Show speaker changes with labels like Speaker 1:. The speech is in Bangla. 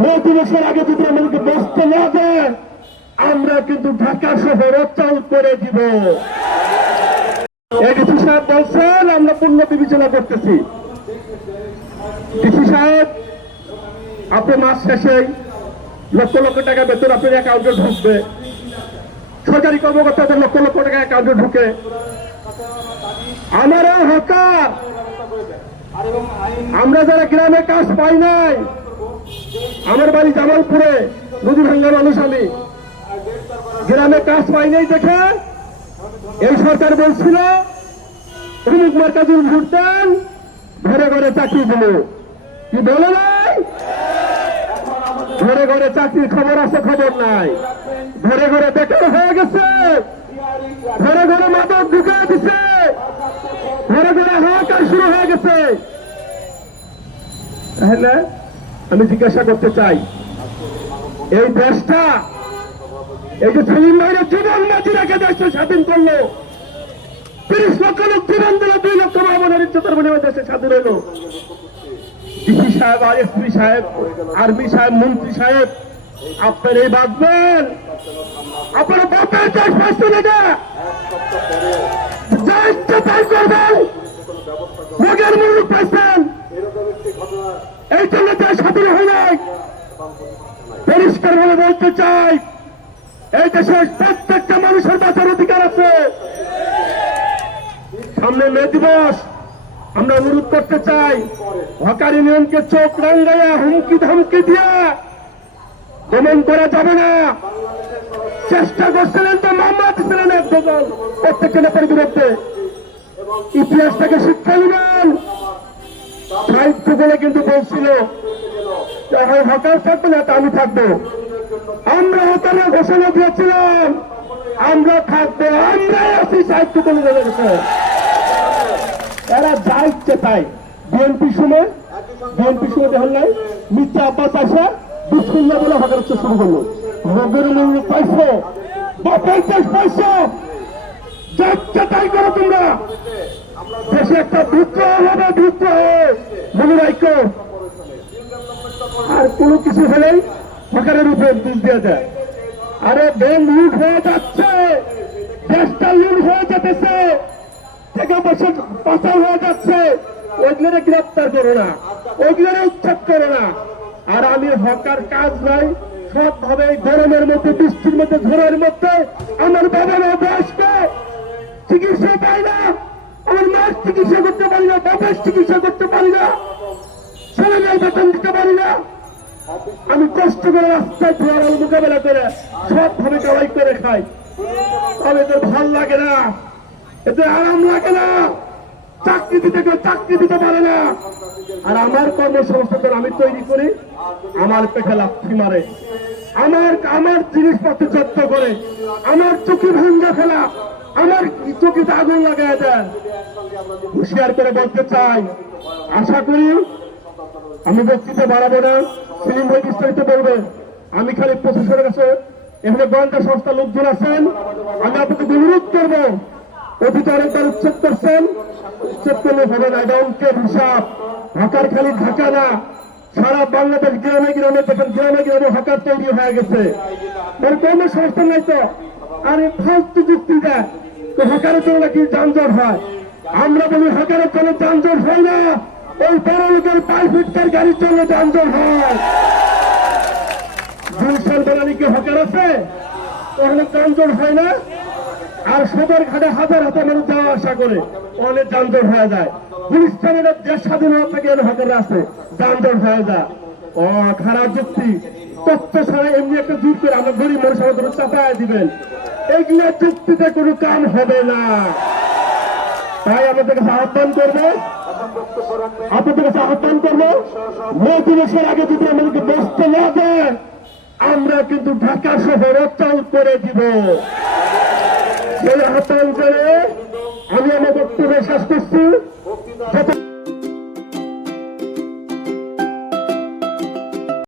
Speaker 1: মে দিবসের আগে যদি আমাদেরকে বসতে না দেন, আমরা কিন্তু ঢাকা শহর অচল করে দিব। এডিসি সাহেব বলছেন, আমরা পূর্ণ বিবেচনা করতেছি। ডিসি সাহেব, আপনি মাস শেষেই লক্ষ লক্ষ টাকা বেতন আপনার অ্যাকাউন্টে ঢুকবে। সরকারি কর্মকর্তাদের লক্ষ লক্ষ টাকা অ্যাকাউন্টে ঢুকে। আমারও হকার। আমরা যারা গ্রামে কাজ পাই নাই আমার বাড়ি জামালপুরে নদী ভাঙ্গা মানুষ আমি গ্রামে কাজ পাই নাই দেখে এই সরকার বলছিল অমুক মার্কাজুল ভোট দেন ঘরে ঘরে চাকরি দিল। কি বলে নাই? ঘরে ঘরে চাকরির খবর আছে, খবর নাই। ঘরে ঘরে বেকার হয়ে গেছে। ঘরে ঘরে মাদক ঢুকে দিছে। ঘরে ঘরে হাহাকার শুরু হয়ে গেছে। তাহলে আমি জিজ্ঞাসা করতে চাই, এই দেশটা, এই যে সেলিম ভাইয়ের জীবন মাঝি রেখে দেশটা স্বাধীন করল। তিরিশ লক্ষ লোক জীবন দিল, দুই লক্ষ মামনের ইজ্জতের বিনিময়ে দেশে স্বাধীন হলো। ডিসি সাহেব আর এসপি সাহেব, আর্মি সাহেব, মন্ত্রী সাহেব, আপনার এই বাঁচবেন আপনার বাপের জন্য দেশ স্বাধীন পরিষ্কার ভাবে বলতে চাই, এই দেশের প্রত্যেকটা মানুষের বাঁচার অধিকার আছে। সামনে মে দিবস, আমরা অনুরোধ করতে চাই, হকারি নিয়মকে চোখ রাঙ্গাইয়া হুমকি ধমকি দিয়া দমন করা যাবে না। চেষ্টা করছিলেন তো মামলা দিচ্ছিলেন এক দল প্রত্যেকটা নেতার বিরুদ্ধে। ইতিহাস থেকে শিক্ষা নেবেন সাহিত্য বলে কিন্তু বলছিল হয় হকার থাকবে না, তা আমি থাকব। আমরা হকারের ঘোষণা দিয়েছিলাম, আমরা থাকব আমরাই আছি সাহিত্য বলে গেছে এরা যা ইচ্ছে তাই বিএনপি শুনে বিএনপি শুনে দেখেন নাই মিথ্যা আব্বাস আসে বিসমিল্লা বলে হকার শুরু করল। রোগের মূল্য পাইছো, বাপের দেশ পাইছো। যা ইচ্ছে তাই করো তোমরা। দেশে একটা বিদ্রোহ হবে, বিদ্রোহ। মনে রাখো আর কোনো কিছু হলেই হকারের উপরে দোষ দিয়ে দেয় আরে ব্যাংক লুট হয়ে যাচ্ছে। দেশটা লুট হয়ে যেতেছে। টাকা পয়সা পাচার হয়ে যাচ্ছে। ওইগুলো গ্রেপ্তার করো না। ওইগুলো উচ্ছেদ করো না। আর আমি হকার কাজ নাই সবভাবে গরমের মধ্যে, বৃষ্টির মধ্যে, ঝড়ের মধ্যে আমার বাবার বয়স্ক চিকিৎসা পাই না। আমার মায়ের চিকিৎসা করতে পারি না বাবার চিকিৎসা করতে পারি না। ছেলেমেয়ের বেতন দিতে পারি না। আমি কষ্ট করে রাস্তায় ধোয়ার মোকাবেলা করে সবভাবে কামাই করে খাই। তবে এদের ভালো লাগে না। এদের আরাম লাগে না। চাকরি দিতে কেউ চাকরি দিতে পারে না। আর আমার কর্মসংস্থান আমি তৈরি করি, আমার পেটে লাথি মারে, আমার আমার জিনিসপত্র যত্ন করে, আমার চোখে ভাঙ্গা ফেলা, আমার চোখে আগুন লাগাই দেয়। হুঁশিয়ার করে বলতে চাই, আশা করি আমি বক্তৃতা বাড়াবো না। সেলিম ভাই বিস্তারিত বলবেন, আমি খালি প্রশাসনের কাছে এখানে গোয়েন্দা সংস্থা লোকজন আছেন, আমি আপনাকে অনুরোধ করব অতীত অনেকবার উচ্ছেদ করছেন, উচ্ছেদ করলে হবে না, এটা অঙ্কের হিসাব ঢাকার খালি ঢাকা না, সারা বাংলাদেশ গ্রামে গ্রামে, দেখেন গ্রামে গ্রামে হকার তৈরি হয়ে গেছে। মানে কোনো সংস্থা নাই তো, আর এই ফালতু যুক্তি দেয় তো হকারের জন্য নাকি যানজট হয়? আমরা বলি হকারের জন্য যানজট হয় না। ওই বড় লোকের প্রাইভেটকার গাড়ির জন্য যানজট হয়। গুলশান বাঙালি হকার আছে ওখানে যানজট হয় না। আর সদর ঘাটে হাজার হাজার মানুষ যাওয়া আসা করে অনেক যানজট হয়ে যায়। গুলিস্তানের দেশ স্বাধীন হওয়া থেকে হাজারে আছে, যানজট হয়ে যায়। ও, খারাপ যুক্তি। তথ্য ছাড়া এমনি একটা যুক্তি করে আমরা গরিব মানুষ আমাদের চাপায় দিবেন। এইগুলো যুক্তিতে কোনো কাম হবে না। তাই আমাদের কাছে আহ্বান করব আপনাদের কাছে আহ্বান করব, মে দিবসের আগে যদি আমাদেরকে বসতে না দেন, আমরা কিন্তু ঢাকা শহর অচল করে দিব। সেই আহ্বান করে আমি আমার বক্তব্য